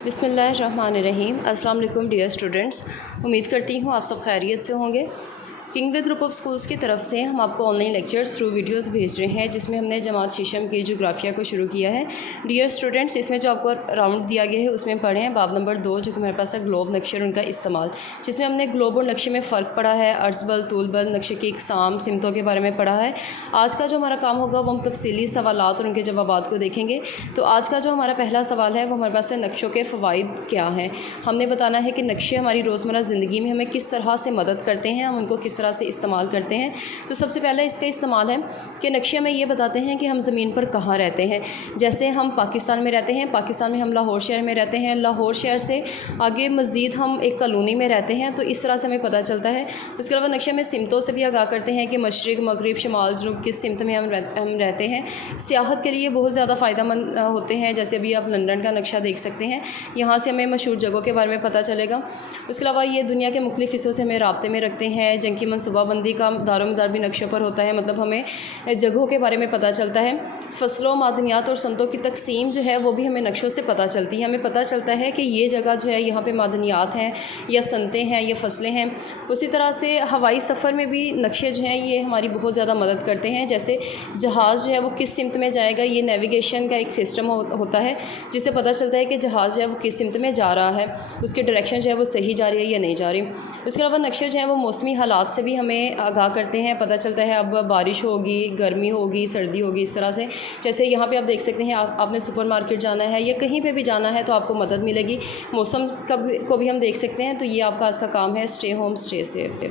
بسم اللہ الرحمن الرحیم۔ السلام علیکم ڈیئر اسٹوڈنٹس، امید کرتی ہوں آپ سب خیریت سے ہوں گے۔ King way group of schools کی طرف سے ہم آپ کو on line lectures through videos بھیج رہے ہیں، جس میں ہم نے جماعت ششم کی جغرافیہ کو شروع کیا ہے۔ ڈیئر اسٹوڈنٹس، اس میں جو آپ کو راؤنڈ دیا گیا ہے اس میں پڑھیں باب نمبر 2 جو کہ ہمارے پاس ہے گلوب نقشے اور ان کا استعمال، جس میں ہم نے گلوب اور نقشے میں فرق پڑھا ہے، عرض بل طول بل، نقشے کی اقسام، سمتوں کے بارے میں پڑھا ہے۔ آج کا جو ہمارا کام ہوگا وہ ہم تفصیلی سوالات اور ان کے جوابات کو دیکھیں گے۔ تو آج کا جو ہمارا پہلا سوال ہے وہ ہمارے پاس ہے نقشوں کے فوائد کیا ہیں۔ ہم نے بتانا ہے کہ نقشے ہماری روزمرہ زندگی میں ہمیں کس طرح سے مدد کرتے ہیں، ہم ان کو کس طرح سے استعمال کرتے ہیں۔ تو سب سے پہلے اس کا استعمال ہے کہ نقشے ہمیں یہ بتاتے ہیں کہ ہم زمین پر کہاں رہتے ہیں۔ جیسے ہم پاکستان میں رہتے ہیں، پاکستان میں ہم لاہور شہر میں رہتے ہیں، لاہور شہر سے آگے مزید ہم ایک کالونی میں رہتے ہیں، تو اس طرح سے ہمیں پتہ چلتا ہے۔ اس کے علاوہ نقشے میں سمتوں سے بھی آگاہ کرتے ہیں کہ مشرق، مغرب، شمال، جنوب کس سمت میں ہم رہتے ہیں۔ سیاحت کے لیے بہت زیادہ فائدہ مند ہوتے ہیں، جیسے ابھی آپ لندن کا نقشہ دیکھ سکتے ہیں، یہاں سے ہمیں مشہور جگہوں کے بارے میں پتہ چلے گا۔ اس کے علاوہ یہ دنیا کے مختلف حصوں سے ہمیں رابطے میں رکھتے ہیں۔ جنگ کی منصوبہ بندی کا دار و مدار بھی نقشوں پر ہوتا ہے، مطلب ہمیں جگہوں کے بارے میں پتہ چلتا ہے۔ فصلوں، معدنیات اور صنعتوں کی تقسیم جو ہے وہ بھی ہمیں نقشوں سے پتہ چلتی ہے۔ ہمیں پتہ چلتا ہے کہ یہ جگہ جو ہے یہاں پہ معدنیات ہیں یا صنعتیں ہیں یا فصلیں ہیں۔ اسی طرح سے ہوائی سفر میں بھی نقشے جو ہیں یہ ہماری بہت زیادہ مدد کرتے ہیں۔ جیسے جہاز جو ہے وہ کس سمت میں جائے گا، یہ نیویگیشن کا ایک سسٹم ہوتا ہے جس سے پتہ چلتا ہے کہ جہاز جو ہے وہ کس سمت میں جا رہا ہے، اس کے ڈائریکشن جو ہے وہ صحیح جا رہی ہے یا نہیں جا رہی۔ اس کے علاوہ نقشے جو ہیں وہ موسمی حالات سے بھی ہمیں آگاہ کرتے ہیں، پتہ چلتا ہے اب بارش ہوگی، گرمی ہوگی، سردی ہوگی، اس طرح سے۔ جیسے یہاں پہ آپ دیکھ سکتے ہیں، آپ نے سپر مارکیٹ جانا ہے یا کہیں پہ بھی جانا ہے تو آپ کو مدد ملے گی۔ موسم کو بھی ہم دیکھ سکتے ہیں۔ تو یہ آپ کا آج کا کام ہے، اسٹے ہوم اسٹے سیف۔